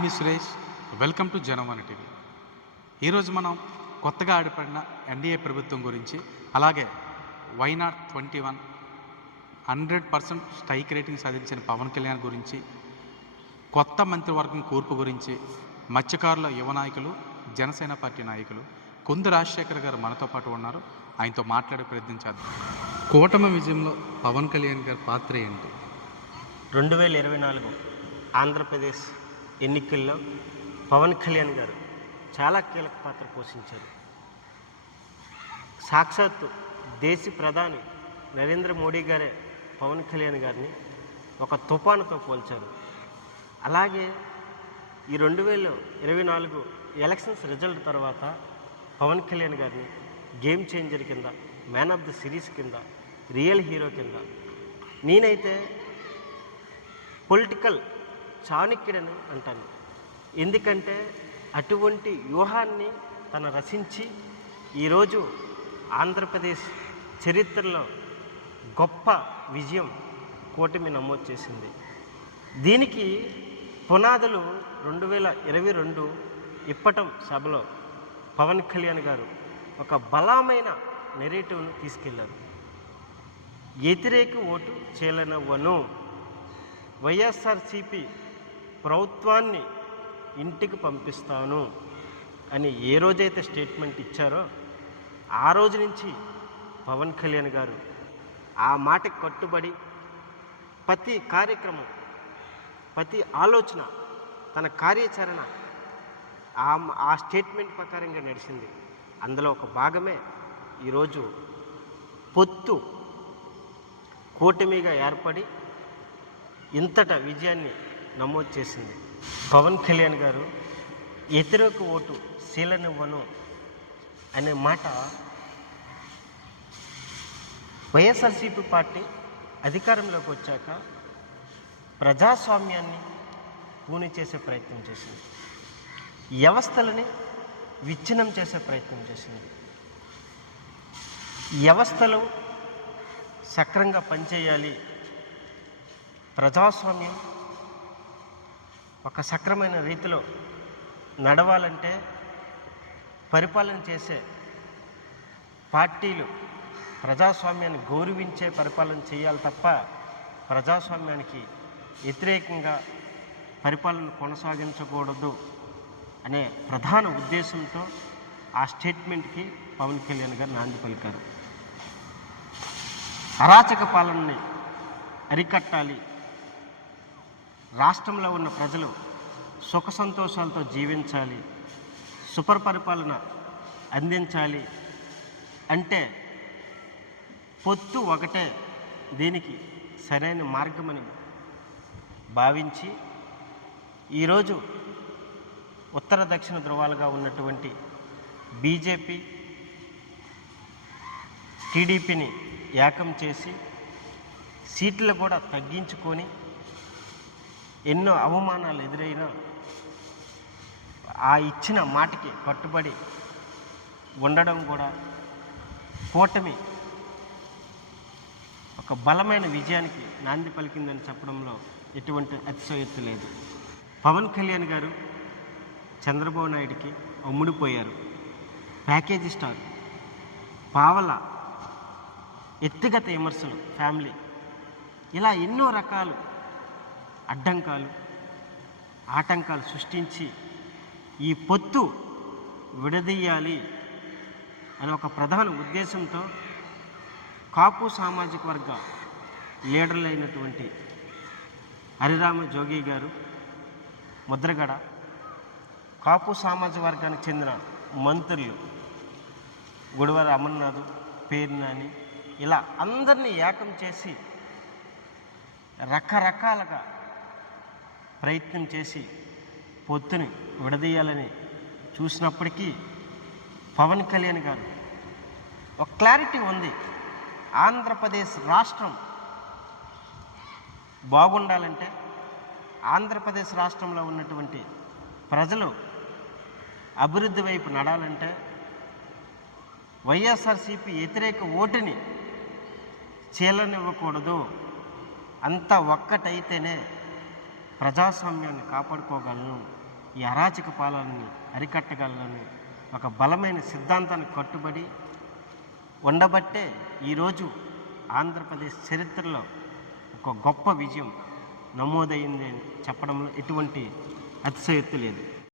Me Suresh welcome to Janavani TV ఈరోజు మనం కొత్తగా ఆడిపడిన ఎన్డీఏ ప్రభుత్వం గురించి అలాగే why not twenty one hundred percent strike rating సాధించిన పవన్ కళ్యాణ్ గురించి కొత్త మంత్రివర్గం కూర్పు గురించి మత్స్యకారుల యువ నాయకులు జనసేన పార్టీ నాయకులు కుందు రాజశేఖర్ గారు మనతో పాటు ఉన్నారు. ఆయనతో మాట్లాడే ప్రయత్నించారు కూటమి విజయంలో పవన్ కళ్యాణ్ గారి పాత్ర ఏంటి? రెండు వేల ఇరవై నాలుగు ఆంధ్రప్రదేశ్ ఎన్నికల్లో పవన్ కళ్యాణ్ గారు చాలా కీలక పాత్ర పోషించారు. సాక్షాత్తు దేశ ప్రధాని నరేంద్ర మోడీ గారే పవన్ కళ్యాణ్ గారిని ఒక తుఫానుతో పోల్చారు. అలాగే ఈ రెండు వేల ఇరవై నాలుగు ఎలక్షన్స్ రిజల్ట్ తర్వాత పవన్ కళ్యాణ్ గారిని గేమ్ చేంజర్ కింద మ్యాన్ ఆఫ్ ద సిరీస్ కింద రియల్ హీరో కింద. నేనైతే పొలిటికల్ చాణక్యుడని అంటాను. ఎందుకంటే అటువంటి వ్యూహాన్ని తను రచించి ఈరోజు ఆంధ్రప్రదేశ్ చరిత్రలో గొప్ప విజయం కూటమి నమోదు చేసింది. దీనికి పునాదులు రెండు వేల ఇరవై రెండు ఇప్పటం సభలో పవన్ కళ్యాణ్ గారు ఒక బలమైన నెరేటివ్ను తీసుకెళ్ళారు. వ్యతిరేక ఓటు చేయలనవ్వను వైఎస్ఆర్సిపి ప్రభుత్వాన్ని ఇంటికి పంపిస్తాను అని ఏ రోజైతే స్టేట్మెంట్ ఇచ్చారో ఆ రోజు నుంచి పవన్ కళ్యాణ్ గారు ఆ మాటకి కట్టుబడి ప్రతి కార్యక్రమం ప్రతి ఆలోచన తన కార్యాచరణ ఆ ఆ స్టేట్మెంట్ ప్రకారంగా నడిచింది. అందులో ఒక భాగమే ఈరోజు పొత్తు కూటమిగా ఏర్పడి ఇంతట విజయాన్ని నమోదు చేసింది. పవన్ కళ్యాణ్ గారు వ్యతిరేక ఓటు శీలనివ్వను అనే మాట వైఎస్ఆర్సీపీ పార్టీ అధికారంలోకి వచ్చాక ప్రజాస్వామ్యాన్ని పూని చేసే ప్రయత్నం చేసింది. వ్యవస్థలని విచ్ఛిన్నం చేసే ప్రయత్నం చేసింది. వ్యవస్థలు సక్రంగా పనిచేయాలి ప్రజాస్వామ్యం ఒక సక్రమైన రీతిలో నడవాలంటే పరిపాలన చేసే పార్టీలు ప్రజాస్వామ్యాన్ని గౌరవించే పరిపాలన చేయాలి తప్ప ప్రజాస్వామ్యానికి వ్యతిరేకంగా పరిపాలన కొనసాగించకూడదు. అనే ప్రధాన ఉద్దేశంతో ఆ స్టేట్మెంట్కి పవన్ కళ్యాణ్ గారు నాంది పలికారు. అరాచక పాలనని అరికట్టాలి. రాష్ట్రంలో ఉన్న ప్రజలు సుఖ సంతోషాలతో జీవించాలి. సుపర్ పరిపాలన అందించాలి అంటే పొత్తు ఒకటే దీనికి సరైన మార్గమని భావించి ఈరోజు ఉత్తర దక్షిణ ధృవాలుగా ఉన్నటువంటి బీజేపీ టీడీపీని ఏకం చేసి సీట్లు కూడా తగ్గించుకొని ఎన్నో అవమానాలు ఎదురైనా ఆ ఇచ్చిన మాటకి కట్టుబడి ఉండడం కూడా కూటమి ఒక బలమైన విజయానికి నాంది పలికిందని చెప్పడంలో ఎటువంటి అతిశయోక్తి లేదు. పవన్ కళ్యాణ్ గారు చంద్రబాబు నాయుడికి అమ్ముడిపోయారు. ప్యాకేజీ స్టార్ పావల వ్యక్తిగత విమర్శలు ఫ్యామిలీ. ఇలా ఎన్నో రకాలు అడ్డంకాలు ఆటంకాలు సృష్టించి ఈ పొత్తు విడదీయాలి అనే ఒక ప్రధాన ఉద్దేశంతో కాపు సామాజిక వర్గ లీడర్లైనటువంటి హరిరామ జోగి గారు ముద్రగడ కాపు సామాజిక వర్గానికి చెందిన మంత్రులు గుడివారి అమర్నాథ్ పేర్నాని ఇలా అందరినీ ఏకం చేసి రకరకాలుగా ప్రయత్నం చేసి పొత్తుని విడదీయాలని చూసినప్పటికీ పవన్ కళ్యాణ్ గారు ఒక క్లారిటీ ఉంది. ఆంధ్రప్రదేశ్ రాష్ట్రం బాగుండాలంటే ఆంధ్రప్రదేశ్ రాష్ట్రంలో ఉన్నటువంటి ప్రజలు అభివృద్ధి వైపు నడాలంటే వైఎస్ఆర్సీపీ వ్యతిరేక ఓటుని చీలనివ్వకూడదు. అంతా ఒక్కటైతేనే ప్రజాస్వామ్యాన్ని కాపాడుకోగలను. ఈ అరాచక పాలనని అరికట్టగలను. ఒక బలమైన సిద్ధాంతానికి కట్టుబడి ఉండబట్టే ఈరోజు ఆంధ్రప్రదేశ్ చరిత్రలో ఒక గొప్ప విజయం నమోదైంది అని చెప్పడంలో ఎటువంటి అతిశయత్తు లేదు.